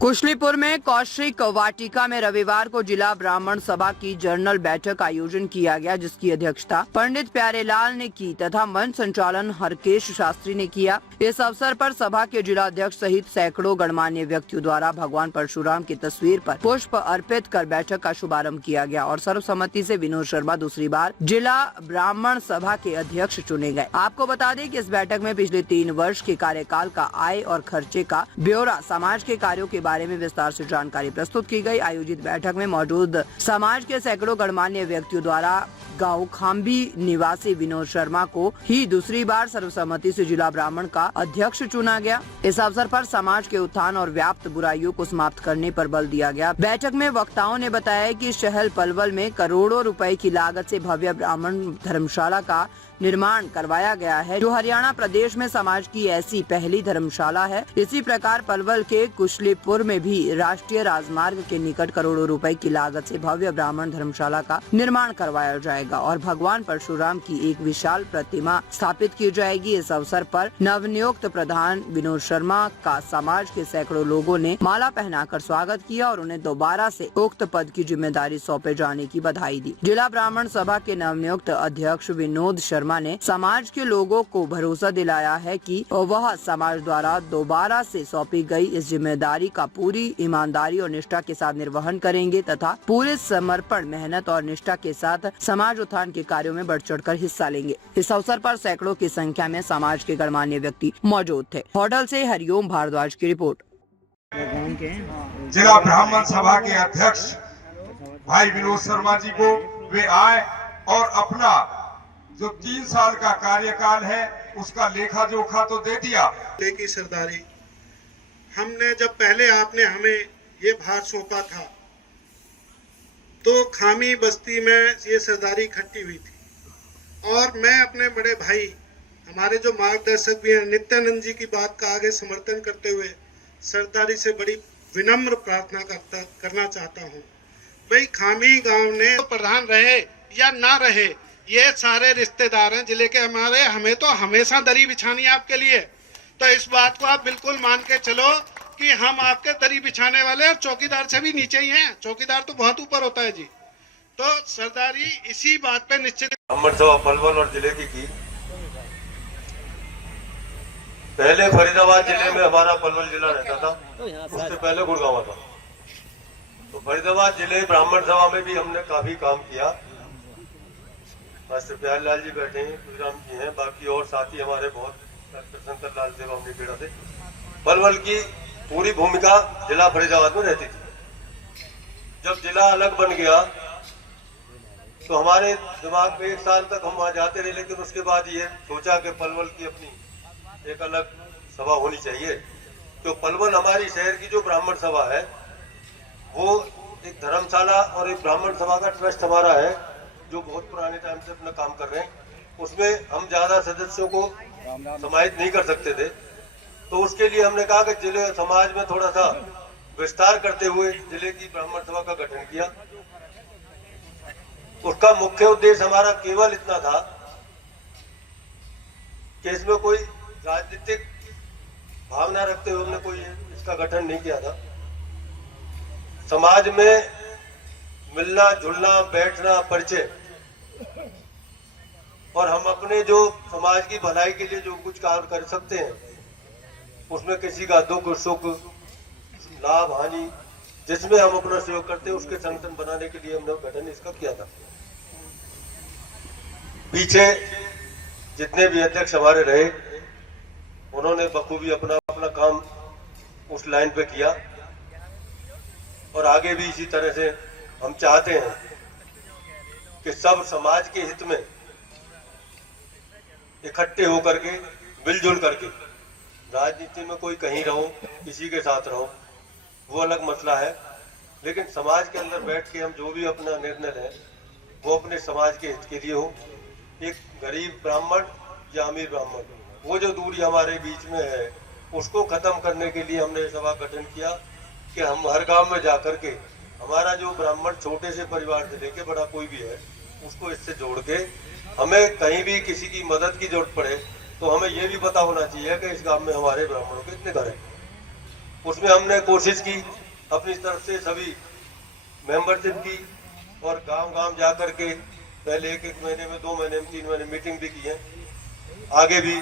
कुशलीपुर में कौशिक वाटिका में रविवार को जिला ब्राह्मण सभा की जनरल बैठक का आयोजन किया गया, जिसकी अध्यक्षता पंडित प्यारेलाल ने की तथा मंच संचालन हरकेश शास्त्री ने किया। इस अवसर पर सभा के जिला अध्यक्ष सहित सैकड़ों गणमान्य व्यक्तियों द्वारा भगवान परशुराम की तस्वीर पर पुष्प अर्पित कर बैठक का शुभारंभ किया गया और सर्वसम्मति से विनोद शर्मा दूसरी बार जिला ब्राह्मण सभा के अध्यक्ष चुने गए। आपको बता दें कि इस बैठक में पिछले 3 वर्ष के कार्यकाल का आय और खर्चे का ब्यौरा, समाज के कार्यों के बारे में विस्तार से जानकारी प्रस्तुत की गई। आयोजित बैठक में मौजूद समाज के सैकड़ों गणमान्य व्यक्तियों द्वारा गांव खाम्बी निवासी विनोद शर्मा को ही दूसरी बार सर्वसम्मति से जिला ब्राह्मण का अध्यक्ष चुना गया। इस अवसर पर समाज के उत्थान और व्याप्त बुराइयों को समाप्त करने पर बल दिया गया। बैठक में वक्ताओं ने बताया कि शहर पलवल में करोड़ों रुपए की लागत से भव्य ब्राह्मण धर्मशाला का निर्माण करवाया गया है, जो हरियाणा प्रदेश में समाज की ऐसी पहली धर्मशाला है। इसी प्रकार पलवल के कुशलीपुर में भी राष्ट्रीय राजमार्ग के निकट करोड़ों रुपए की लागत से भव्य ब्राह्मण धर्मशाला का निर्माण करवाया जाएगा और भगवान परशुराम की एक विशाल प्रतिमा स्थापित की जाएगी। इस अवसर पर नवनियुक्त प्रधान विनोद शर्मा का समाज के सैकड़ों लोगों ने माला पहनाकर स्वागत किया और उन्हें दोबारा से उक्त पद की जिम्मेदारी सौंपे जाने की बधाई दी। जिला ब्राह्मण सभा के नवनियुक्त अध्यक्ष विनोद शर्मा ने समाज के लोगों को भरोसा दिलाया है कि वह समाज द्वारा दोबारा से सौंपी गई इस जिम्मेदारी का पूरी ईमानदारी और निष्ठा के साथ निर्वहन करेंगे तथा पूरे समर्पण, मेहनत और निष्ठा के साथ समाज उत्थान के कार्यों में बढ़ चढ़कर हिस्सा लेंगे। इस अवसर पर सैकड़ों की संख्या में समाज के गणमान्य व्यक्ति मौजूद थे। होटल से हरिओम भारद्वाज की रिपोर्ट। जिला ब्राह्मण सभा के अध्यक्ष भाई विनोद शर्मा जी को वे आए और अपना जो 3 साल का कार्यकाल है उसका लेखा जोखा तो दे दिया। की सरदारी हमने जब पहले आपने हमें ये भार सौंपा था तो खामी बस्ती में ये सरदारी इकट्ठी हुई थी और मैं अपने बड़े भाई हमारे जो मार्गदर्शक भी हैं नित्यानंद जी की बात का आगे समर्थन करते हुए सरदारी से बड़ी विनम्र प्रार्थना करना चाहता हूँ। भाई खामी गांव ने प्रधान रहे या ना रहे, ये सारे रिश्तेदार हैं जिले के हमारे, हमें तो हमेशा दरी बिछानी है आपके लिए। तो इस बात को आप बिल्कुल मान के चलो कि हम आपके दरी बिछाने वाले और चौकीदार से भी नीचे ही हैं। चौकीदार तो बहुत ऊपर होता है जी। तो सरदारी इसी बात पे निश्चित पलवल और जिले की पहले फरीदाबाद जिले में हमारा पलवल जिला रहता था, उससे पहले गुड़गांव था। तो फरीदाबाद जिले ब्राह्मण सभा में भी हमने काफी काम किया। मास्टर प्यारेलाल जी बैठे हैं, तुलराम जी हैं, बाकी और साथी हमारे बहुत, डॉक्टर शंकर लाल सेवा खेड़ा से। पलवल की पूरी भूमिका जिला फरीदाबाद में रहती थी। जब जिला अलग बन गया तो हमारे दिमाग में 1 साल तक हम वहां जाते रहे, लेकिन उसके बाद ये सोचा कि पलवल की अपनी एक अलग सभा होनी चाहिए। तो पलवल हमारी शहर की जो ब्राह्मण सभा है वो एक धर्मशाला और एक ब्राह्मण सभा का ट्रस्ट हमारा है, जो बहुत पुराने टाइम से अपना काम कर रहे हैं। उसमें हम ज्यादा सदस्यों को समाहित नहीं कर सकते थे, तो उसके लिए हमने कहा कि जिले समाज में थोड़ा सा विस्तार करते हुए जिले की ब्राह्मण सभा का गठन किया। उसका मुख्य उद्देश्य हमारा केवल इतना था कि इसमें कोई राजनीतिक भावना रखते हुए हमने कोई इसका गठन नहीं किया था। समाज में मिलना जुलना, बैठना, परिचय और हम अपने जो समाज की भलाई के लिए जो कुछ कार्य कर सकते हैं उसमें किसी का दुख सुख लाभ हानि जिसमें हम अपना सहयोग करते हैं उसके संगठन बनाने के लिए हमने गठन इसका किया था। पीछे जितने भी अध्यक्ष हमारे रहे उन्होंने बखूबी अपना अपना काम उस लाइन पे किया और आगे भी इसी तरह से हम चाहते हैं कि सब समाज के हित में इकट्ठे होकर के मिलजुल करके, राजनीति में कोई कहीं रहो किसी के साथ रहो वो अलग मसला है, लेकिन समाज के अंदर बैठ के हम जो भी अपना निर्णय लें वो अपने समाज के हित के लिए हो। एक गरीब ब्राह्मण या अमीर ब्राह्मण, वो जो दूरी हमारे बीच में है उसको खत्म करने के लिए हमने सभा गठन किया कि हम हर गांव में जाकर के हमारा जो ब्राह्मण छोटे से परिवार से लेके बड़ा कोई भी है उसको इससे जोड़ के, हमें कहीं भी किसी की मदद की जरूरत पड़े तो हमें ये भी पता होना चाहिए कि इस गांव में हमारे ब्राह्मणों के कितने घर हैं। उसमें हमने कोशिश की अपनी तरफ से, सभी मेंबरशिप की और गांव-गांव जा कर के पहले 1-1 महीने में, 2 महीने में, 3 महीने मीटिंग भी की है। आगे भी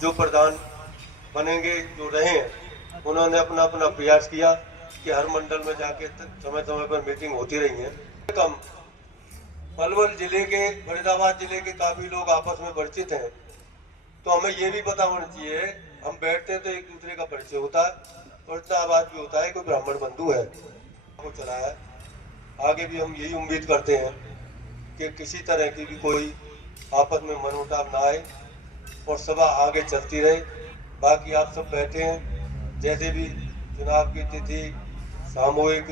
जो प्रधान बनेंगे, जो रहे हैं, उन्होंने अपना अपना प्रयास किया कि हर मंडल में जाके समय समय पर मीटिंग होती रही है। कम पलवल जिले के, फरीदाबाद जिले के काफी लोग आपस में परिचित हैं, तो हमें ये भी पता होना चाहिए, हम बैठते हैं तो एक दूसरे का परिचय होता है और इतना आवाज भी होता है कोई ब्राह्मण बंधु है वो चलाया। आगे भी हम यही उम्मीद करते हैं कि किसी तरह की भी कोई आपस में मनमुटाव ना आए और सभा आगे चलती रहे। बाकी आप सब बैठे हैं, जैसे भी चुनाव की तिथि, सामूहिक,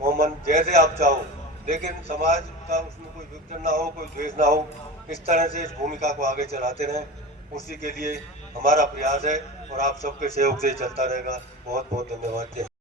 कॉमन, जैसे आप चाहो, लेकिन समाज का उसमें कोई विघटन ना हो, कोई द्वेष ना हो, इस तरह से इस भूमिका को आगे चलाते रहें, उसी के लिए हमारा प्रयास है और आप सबके सहयोग से चलता रहेगा। बहुत बहुत धन्यवाद।